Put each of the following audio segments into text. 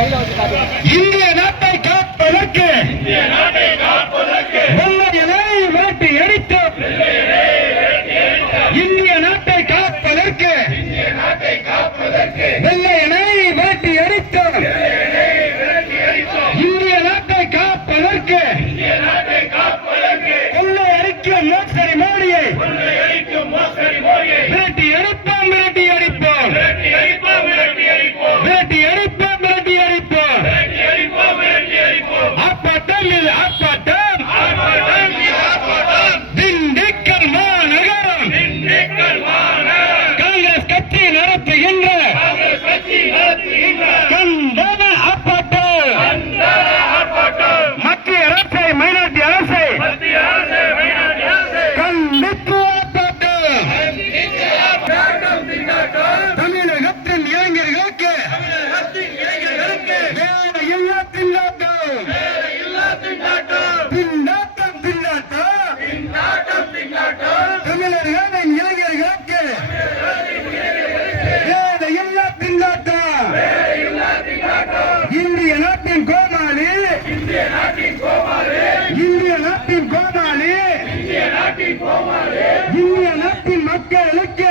இந்திய நாட்டை காப்பதற்கு வெள்ளையனை விரட்டி அடித்தோம். இந்திய நாட்டை காப்பதற்கு வெள்ளையனை விரட்டி அடித்தோம். இந்திய நாட்டை காப்பதற்கு கொள்ளை அடிக்கும் மோசடி மோடியை விரட்டி அடிப்போம், விரட்டி அடிப்போம், விரட்டி அடிப்போம், விரட்டி அடிப்போம். ஆர்ப்பாட்டம் இது ஆர்ப்பாட்டம். திண்டுக்கல் மாநகரம் காங்கிரஸ் கட்சி நடத்துகின்ற கண்டன ஆர்ப்பாட்டம். மத்திய அரசை மைனாரிட்டி அரசை கண்டித்து ஆர்ப்பாட்டம். தமிழகத்தின் இளைஞர்களுக்கு வேலையில்லா திண்டாட்டம். திண்டாட்டம் திண்டாட்டம். தமிழர்களின் இளைஞர்களுக்கு வேலையில்லா திண்டாட்டம். இந்திய நாட்டின் கோமாளி, இந்திய நாட்டின் கோமாளி, இந்திய நாட்டின் மக்களுக்கு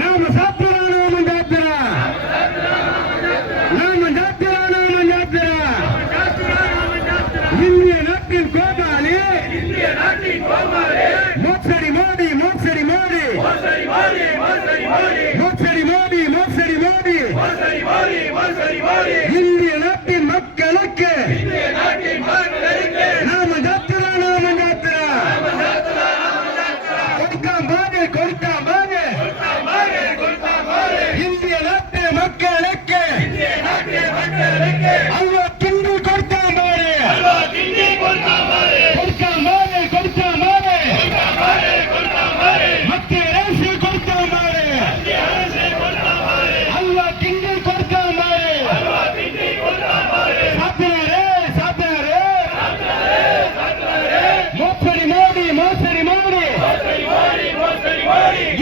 நாம சாப்பிடலாம், நாம சாப்பிடலாம், நாம சாப்பிடலாம். இந்திய நாட்டின் கோமாளி மோசடி மோடி, மோசடி மோடி, மோசடி மோடி, மோசடி மோடி. இந்திய நாட்டின் மக்களுக்கு நாம சாப்பிடலாம், நாம சாப்பிடலாம். கொடுக்காம இந்திய நாட்டு மக்களுக்கு அல்வா கிண்டி கொடுக்காம மத்திய அரசு கொடுக்காம அல்வா கிண்டி கொடுக்காம சாப்பிடாரு. மோசடி மோடி, மோசடி மோடி.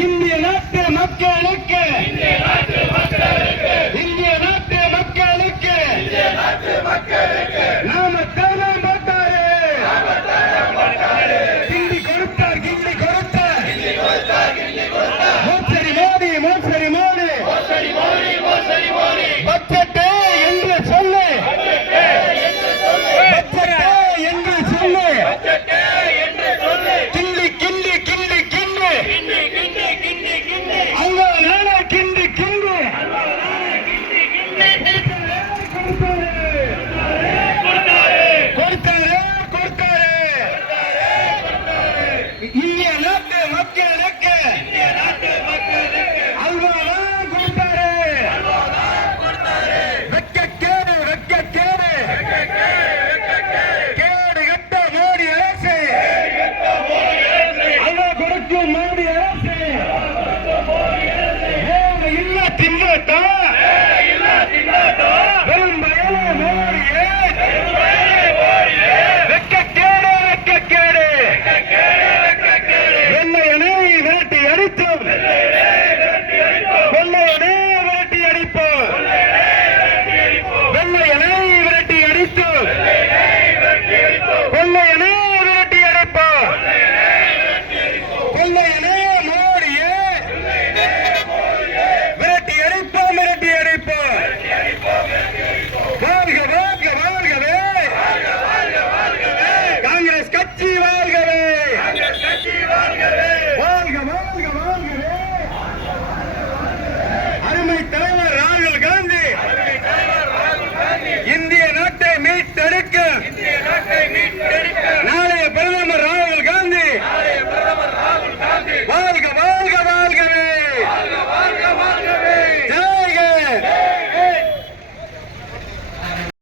இந்திய நாட்டு மக்களுக்கு, இந்திய நாட்டு மக்களுக்கு நாம தர மாட்டாரு. கிண்டி கொடுத்தார், கிண்டி கொடுத்தார். மோசடி மோடி, மோசடி மோடி. பட்ஜெட் என்று சொல்லு, பட்ஜெட் என்று சொல்லு. கிண்டி கிண்டி கிண்டி கிண்டி அல்வா நானே கிண்டி கிண்டி. கொடுத்தாரு. இந்திய நாட்டு மக்களுக்கு அல்வாதான் கொடுத்தாரு. வெட்கக்கேடு, வெட்கக்கேடு. கேடு கட்ட மோடி அரசு, அல்வா கொடுக்கும் மோடி அரசு. வேலையில்லா திண்டாட்டம்.